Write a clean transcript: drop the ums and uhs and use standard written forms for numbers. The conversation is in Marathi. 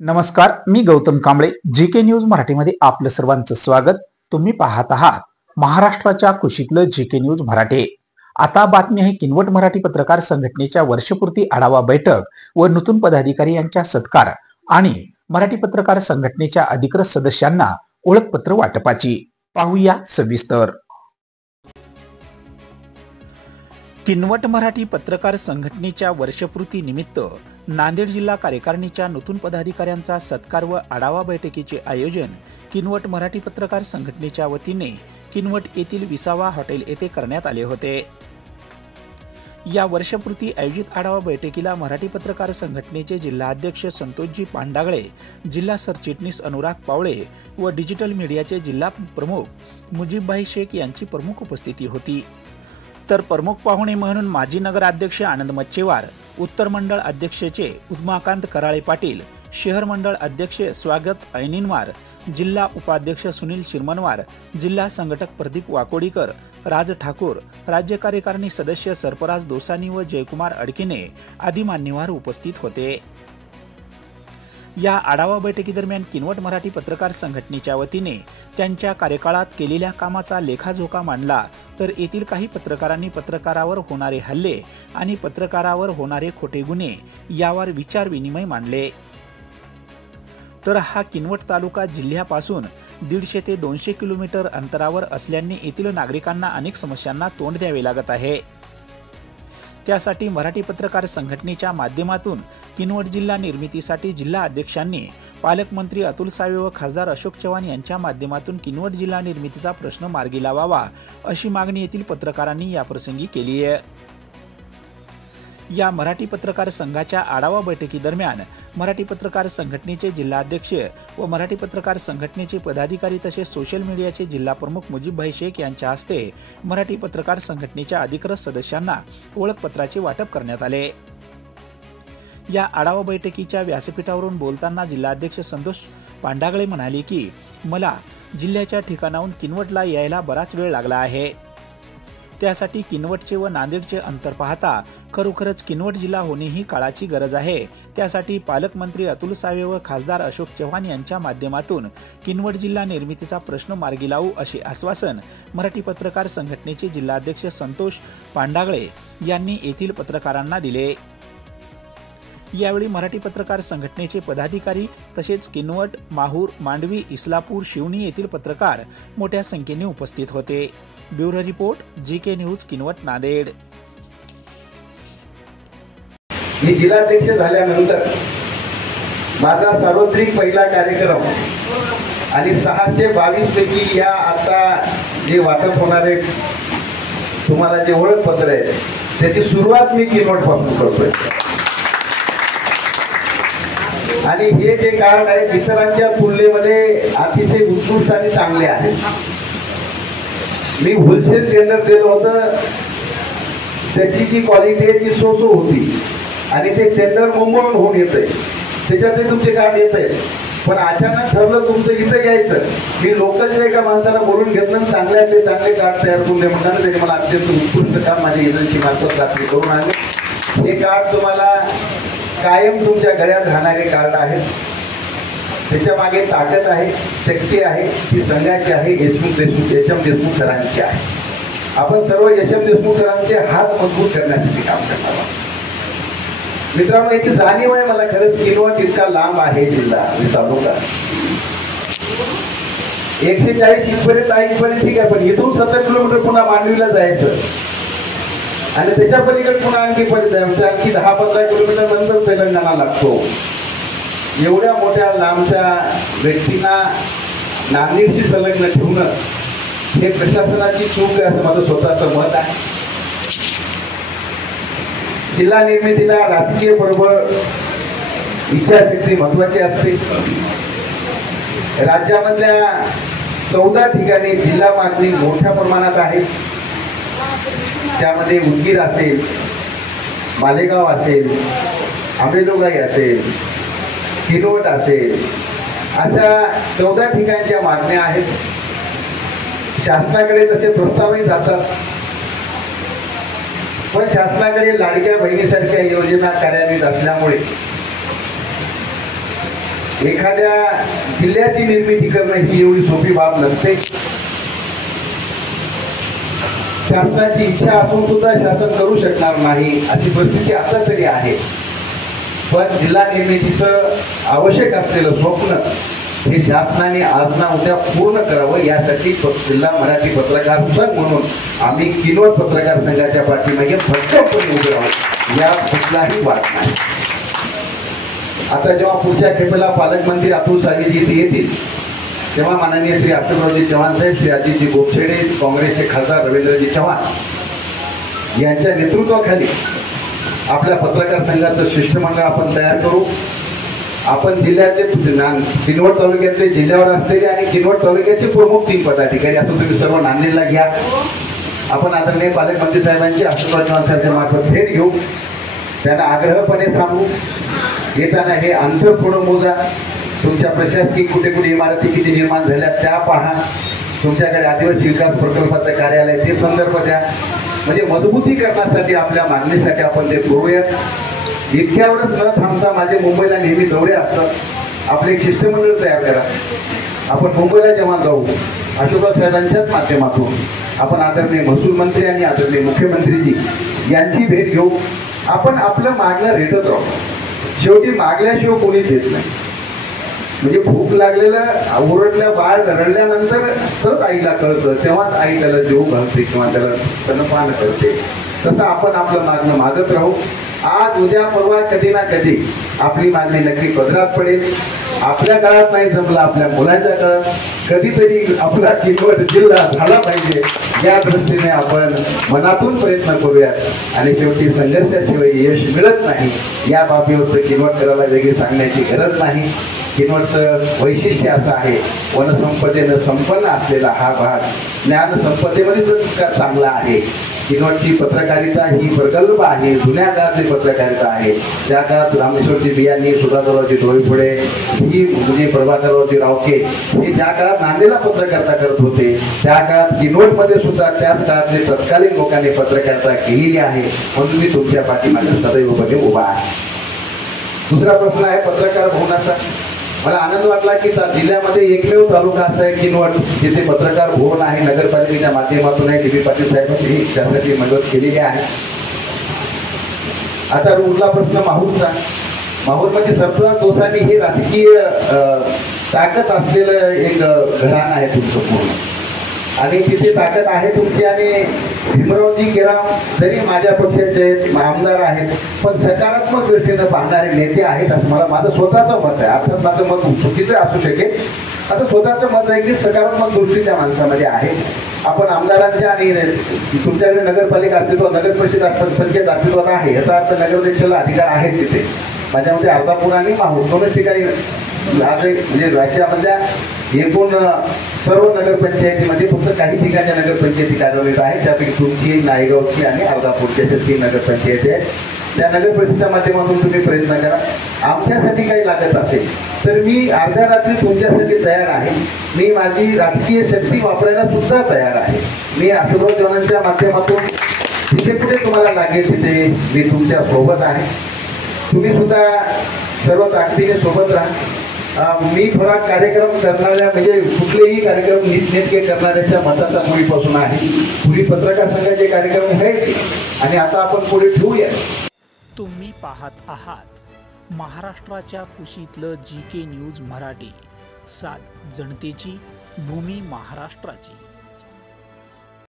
नमस्कार, मी गौतम कांबळे. जीके न्यूज मराठीमध्ये आपलं सर्वांचं स्वागत. तुम्ही पाहत आहात महाराष्ट्राच्या कुशीतलं जीके न्यूज मराठी. आता बातमी आहे किनवट मराठी पत्रकार संघटनेच्या वर्षपूर्ती आढावा बैठक व नूतन पदाधिकारी यांच्या सत्कार आणि मराठी पत्रकार संघटनेच्या अधिकृत सदस्यांना ओळखपत्र वाटपाची. पाहूया सविस्तर. किनवट मराठी पत्रकार संघटनेच्या वर्षपूर्ती निमित्त नांदेड जिल्हा कार्यकारिणीच्या नूतन पदाधिकाऱ्यांचा सत्कार व आढावा बैठकीचे आयोजन किनवट मराठी पत्रकार संघटनेच्या वतीने किनवट येथील विसावा हॉटेल येथे करण्यात आले होते. या वर्षपूर्ती आयोजित आढावा बैठकीला मराठी पत्रकार संघटनेचे जिल्हाध्यक्ष संतोषजी पांडागळे, जिल्हा सरचिटणीस अनुराग पावळे व डिजिटल मीडियाचे जिल्हा प्रमुख मुजीबभाई शेख यांची प्रमुख उपस्थिती होती. तर प्रमुख पाहुणे म्हणून माजी नगराध्यक्ष आनंद मच्छेवार, उत्तर मंडळ अध्यक्षचे उमाकांत कराळे पाटील, शहर मंडळ अध्यक्ष स्वागत ऐनिनवार, जिल्हा उपाध्यक्ष सुनील शिरमनवार, जिल्हा संघटक प्रदीप वाकोडीकर, राज ठाकूर, राज्य कार्यकारिणी सदस्य सरफराज दोसानी व जयकुमार अडकिने आदी मान्यवर उपस्थित होते. या आढावा बैठकीदरम्यान किनवट मराठी पत्रकार संघटनेच्या वतीने त्यांच्या कार्यकाळात केलेल्या कामाचा लेखाजोखा मांडला. तर येथील काही पत्रकारांनी पत्रकारावर होणारे हल्ले आणि पत्रकारावर होणारे खोटे गुन्हे यावर विचार विनिमय मांडले. तर हा किनवट तालुका जिल्ह्यापासून 150 ते 200 किलोमीटर अंतरावर असल्याने येथील नागरिकांना अनेक समस्यांना तोंड द्यावे लागत आहे. त्यासाठी मराठी पत्रकार संघटनेच्या माध्यमातून किनवट जिल्हा निर्मितीसाठी जिल्हा अध्यक्षांनी पालकमंत्री अतुल सावे व खासदार अशोक चव्हाण यांच्या माध्यमातून किनवट जिल्हा निर्मितीचा प्रश्न मार्गी लावावा अशी मागणी येथील पत्रकारांनी याप्रसंगी केली आहे. या मराठी पत्रकार संघाच्या आढावा बैठकीदरम्यान मराठी पत्रकार संघटनेचे जिल्हाध्यक्ष व मराठी पत्रकार संघटनेचे पदाधिकारी तसेच सोशल मीडियाचे जिल्हा प्रमुख मुजीबभाई शेख यांच्या हस्ते मराठी पत्रकार संघटनेच्या अधिकृत सदस्यांना ओळखपत्राचे वाटप करण्यात आले. या आढावा बैठकीच्या व्यासपीठावरून बोलताना जिल्हाध्यक्ष संतोष पांडागळे म्हणाले की मला जिल्ह्याच्या ठिकाणाहून किनवटला यायला बराच वेळ लागला आहे. त्यासाठी किनवटचे व नांदेडचे अंतर पाहता खरोखरच किनवट जिल्हा होणे ही काळाची गरज आहे. त्यासाठी पालकमंत्री अतुल सावे व खासदार अशोक चव्हाण यांच्या माध्यमातून किनवट जिल्हा निर्मितीचा प्रश्न मार्गी लावू असे आश्वासन मराठी पत्रकार संघटनेचे जिल्हाध्यक्ष संतोष पांडागळे यांनी येथील पत्रकारांना दिले. यावेळी मराठी पत्रकार संघटनेचे पदाधिकारी तसेच किनवट, माहूर, मांडवी, इस्लापूर, शिवणी येथील पत्रकार मोठ्या संख्येने उपस्थित होते. Bureau report, GK news, Kinwat, Nanded. मी जिल्हाध्यक्ष झाल्यानंतर माझा सार्वत्रिक पहिला कार्यक्रम आणि 622 पैकी या आता जे वाटप होणारे तुम्हाला जे ओळखपत्र आहे त्याची सुरुवात मी किनवट पासून करतोय. आणि हे जे कारण आहे इतरांच्या तुलनेमध्ये अतिशय उत्कृष्ट आणि चांगले आहे. मी होलसेल टेंडर दिलं होतं, त्याची जी क्वालिटी आहे ती सो होती आणि ते टेंडर मुंबईहून होऊन येतंय, त्याच्यातही तुमचे कार्ड येत आहे. पण अचानक ठरलं तुमचं इथं यायचं. मी लोकलच्या एका माणसाला बोलून घेतलं, चांगल्यातले चांगले कार्ड तयार करून दे म्हणताना त्याने मला अत्यंत उत्कृष्ट काम माझ्या एजन्सी मार्फत खात्री करून आले. हे कार्ड तुम्हाला कायम तुमच्या गळ्यात राहणारे कार्ड आहेत. त्याच्या मागे ताकद आहे, शक्ती आहे, ती संघाची आहे, यशम देशमुख सरांची आहे. आपण सर्व यशम देशमुख सरांचे हात मजबूत करण्यासाठी काम करणार आहोत. मित्रांनो, याची जाणीव आहे मला खरंच. किनवट इतका लांब आहे जिल्हा तालुका, 140 इथपर्यंत आहे, इथपर्यंत ठीक आहे. पण इथून 70 किलोमीटर पुन्हा मांडवीला जायचं आणि त्याच्या पलीकडे पुन्हा आणखी जायचं, आणखी 10-15 किलोमीटर नंतर तेलंगणा लागतो. एवढ्या मोठ्या लांबच्या व्यक्तींना नांदेडशी संलग्न ठेवणं हे प्रशासनाची चूक आहे असं माझं स्वतःचं मत आहे. जिल्हा निर्मितीला राजकीय बरोबर इच्छाशक्ती महत्वाची असते. राज्यामधल्या 14 ठिकाणी जिल्हा मागणी मोठ्या प्रमाणात आहे. त्यामध्ये उदगीर असेल, मालेगाव असेल, आंबेजोगाई असेल, किनवट असेल, अशा 14 ठिकाणच्या मागण्या आहेत. शासनाकडे तसे प्रस्तावही जातात, पण शासनाकडे लाडक्या बहिणीसारख्या योजना कार्यान्वित असल्यामुळे एखाद्या जिल्ह्याची निर्मिती करणं ही एवढी सोपी बाब नसते. शासनाची इच्छा असून सुद्धा शासन करू शकणार नाही अशी परिस्थिती आता तरी आहे. पण जिल्हा निर्मितीचं आवश्यक असलेलं स्वप्न हे शासनाने आज ना उद्या पूर्ण करावं यासाठी जिल्हा मराठी पत्रकार संघ म्हणून आम्ही किनवट पत्रकार संघाच्या पाठीमागे भक्कमपणे उभे आहोत. या कुठलाही वाद नाही. आता जेव्हा पुढच्या खेपेला पालकमंत्री अतुल सावेजी इथे येतील तेव्हा माननीय श्री अशोकरावजी चव्हाण साहेब, श्री अजितजी गोपछेडे, काँग्रेसचे खासदार रवींद्रजी चव्हाण यांच्या नेतृत्वाखाली आपल्या पत्रकार संघाचं शिष्टमंडळ आपण तयार करू. आपण जिल्ह्याचे किनवट तालुक्यातले जिल्ह्यावर असलेले आणि किनवट तालुक्याचे प्रमुख 3 पदाधिकारी असं तुम्ही सर्व नांदेडला घ्या. आपण आदरणीय पालकमंत्री साहेबांची अशोकराव चव्हाण साहेबांच्या मार्फत भेट घेऊ. त्यांना आग्रहपणे सांगू, येताना हे अंतर थोडं मोजा. तुमच्या प्रशासकीय कुठे कुठे इमारती किती निर्माण झाल्या त्या पहा. तुमच्याकडे आदिवासी विकास प्रकल्पाचं कार्यालय ते संदर्भ द्या. म्हणजे मजबूतीकरणासाठी आपल्या मागणीसाठी आपण ते करूयात. इतक्यावरच न थांबता माझे मुंबईला नेहमी दौरे असतात. आपले एक शिष्टमंडळ तयार करा. आपण मुंबईला जेव्हा जाऊ अशोकराव साहेबांच्याच माध्यमातून आपण आदरणीय महसूल मंत्री आणि आदरणीय मुख्यमंत्रीजी यांची भेट घेऊ. आपण आपलं मागणं रेटत राहू. शेवटी मागल्याशिवाय कोणीच देत नाही. म्हणजे भूक लागलेलं ओरडल्या बाळ रडल्यानंतर तरच आईला कळतं, तेव्हाच आई त्याला जेवू घालते किंवा त्याला स्तनपान करते. तसं आपण आपलं मागणं मागत राहू. आज उद्या परवा कधी ना कधी आपली मागणी नक्की पदरात पडेल. आपल्या काळात नाही जमलं, आपल्या मुलाच्या काळात कधीतरी आपला किनवट जिल्हा झाला पाहिजे या दृष्टीने आपण मनातून प्रयत्न करूयात. आणि शेवटी संघर्षाशिवाय यश मिळत नाही या बाबीवर किनवटकराला वेगळी सांगण्याची गरज नाही. किनवटचं वैशिष्ट्य असं आहे, वनसंपदेनं संपन्न असलेला हा भाग ज्ञान संपदेमध्ये सुद्धा चांगला आहे. किनवटची पत्रकारिता ही प्रगल्भ आहे, जुन्या काळातली पत्रकारिता आहे. त्या काळात रामेश्वरजी बियांनी, सुधाकररावजी डोईफोडे, ही म्हणजे प्रभाकररावजी रावके हे ज्या काळात नांदेडला पत्रकारिता करत होते त्या काळात किनवटमध्ये सुद्धा त्याच काळातले तत्कालीन लोकांनी पत्रकारिता केलेली आहे. म्हणून मी तुमच्या पाठीमागे सदैवपणे उभा आहे. दुसरा प्रश्न आहे पत्रकार भवनाचा. मला आनंद वाटला की जिल्ह्यामध्ये एकमेव तालुका असा आहे किनवट जिथे पत्रकार भवन आहे. नगरपालिकेच्या माध्यमातून आहे. डी बी पाटील साहेबांनी त्यासाठी मदत केलेली आहे. आता उरला प्रश्न माहूरचा. माहूरमध्ये सरफराज दोसांनी हे राजकीय ताकद असलेलं एक घराणं आहे तुमचं पूर्ण, आणि तिथे ताकद आहे तुमची. आणि भीमरावजी केराम जरी माझ्या पक्षाचे आमदार आहेत पण सकारात्मक दृष्टीनं पाहणारे नेते आहेत असं माझं स्वतःचं मत आहे. अर्थात माझं मत चुकीचं असू शकेल. आता स्वतःचं मत आहे की सकारात्मक दृष्टी त्या माणसामध्ये आहे. आपण आमदारांच्या आणि तुमच्याकडे नगरपालिका अस्तित्वात, नगर परिषद पंचायत अस्तित्वात आहे याचा अर्थ नगराध्यक्षाला अधिकार आहेत तिथे. माझ्यामध्ये अर्धापूर आणि माहूर दोनच ठिकाणी म्हणजे राज्यामधल्या एकूण सर्व नगरपंचायतीमध्ये फक्त काही ठिकाणच्या नगरपंचायती कार्यरत आहेत. त्यापैकी तुमची, नायगावची आणि अर्धापूरच्या 3 नगरपंचायती आहेत. त्या नगर परिषदेच्या माध्यमातून तुम्ही प्रयत्न करा. आमच्यासाठी काही लागत असेल तर मी अर्ध्या रात्री तुमच्यासाठी तयार आहे. मी माझी राजकीय शक्ती वापरायला सुद्धा तयार आहे. मी अशोकराव चव्हाणांच्या माध्यमातून जिथे कुठे तुम्हाला लागेल तिथे मी तुमच्या सोबत आहे. तुम्ही सुद्धा सर्व ताकदीने सोबत राहा. मी थोडा कार्यक्रम करणाऱ्या म्हणजे कुठलेही कार्यक्रम नीटनेटके करणाऱ्याच्या मताचा मुळीपासून आहे. पूर्वी पत्रकार संघाचे कार्यक्रम व्हायचे आणि आता आपण पुढे ठेवूया. तुम्ही पाहत आहात महाराष्ट्राच्या कुशीतलं GK न्यूज मराठी. सात जनतेची, भूमी महाराष्ट्राची.